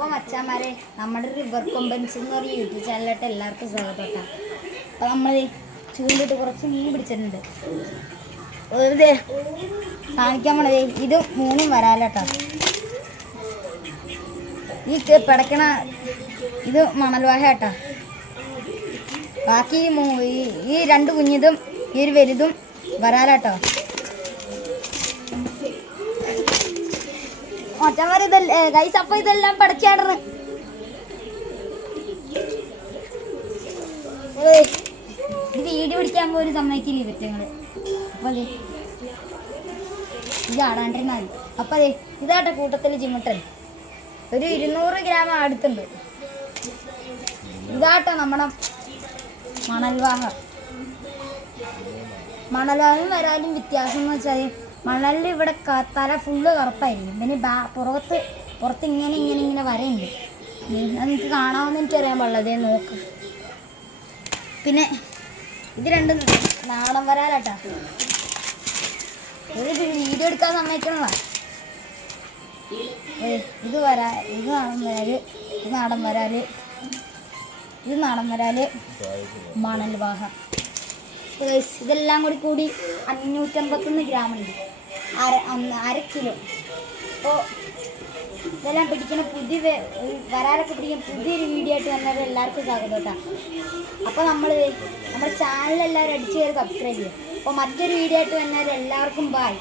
അപ്പോൾ മച്ചാന്മാരെ നമ്മുടെ റിവർ കൊമ്പൻസ് എന്ന് പറയുന്ന യൂട്യൂബ് ചാനലിലോട്ട് എല്ലാവർക്കും സ്വാഗതം കേട്ടോ. അപ്പോൾ നമ്മൾ ചൂണ്ടിട്ട് കുറച്ച് മീൻ പിടിച്ചിട്ടുണ്ട്. വെറുതെ കാണിക്കാൻ പോണത് ഇത് മൂന്നും വരാലട്ടോ. ഈ പിടക്കണ ഇത് മണൽവാഹ കേട്ടോ. ബാക്കി ഈ രണ്ട് കുഞ്ഞിതും ഈ ഒരു വലുതും വരാലട്ടോ. മച്ചന്മാർ ഇതല്ലേ ഗൈസ്, അപ്പം ഇതെല്ലാം പടച്ചാടണ്. ഇത് വീഡിയോ പിടിക്കാൻ പോലും സമ്മതിക്കില്ല ഇവറ്റങ്ങള്. അപ്പം അതെ ഇത് ആടാണ്ടിരുന്നാൽ മതി. അപ്പം അതെ ഇതാട്ടെ കൂട്ടത്തിൽ ചിമിട്ടൻ ഒരു 200 ഗ്രാം അടുത്തുണ്ട്. ഇതാട്ടോ നമ്മുടെ മണൽവാഹ. മണലാലും വരാലും വ്യത്യാസം എന്ന് വെച്ചാൽ മണലിൽ ഇവിടെ തല ഫുള്ള് കറുപ്പായിരിക്കും. പിന്നെ പുറത്ത് ഇങ്ങനെ വരയുണ്ട്. എനിക്ക് കാണാമെന്ന് എനിക്കറിയാൻ പാടില്ല. നോക്ക്. പിന്നെ ഇത് രണ്ടും നാടൻ വരാലാട്ടാ. ഇത് വീഡിയോ എടുക്കാൻ സമ്മതിക്കണതാ. ഇത് നാടൻ വരാല്, ഇത് നാടൻ വരാല്, മണൽവാഹ. ഇതെല്ലാം കൂടി 551 ഗ്രാം ഉണ്ട്. അര കിലോ. അപ്പോൾ ഇതെല്ലാം പിടിക്കുന്ന വരാലൊക്കെ പിടിക്കുന്ന പുതിയൊരു വീഡിയോ ആയിട്ട് വന്നത് എല്ലാവർക്കും സ്വാഗതം കേട്ടോ. അപ്പോൾ നമ്മുടെ ചാനൽ എല്ലാവരും അടിച്ച് കയറി സബ്സ്ക്രൈബ് ചെയ്യുക. അപ്പോൾ മറ്റൊരു വീഡിയോ ആയിട്ട് വന്നാൽ എല്ലാവർക്കും ബൈ.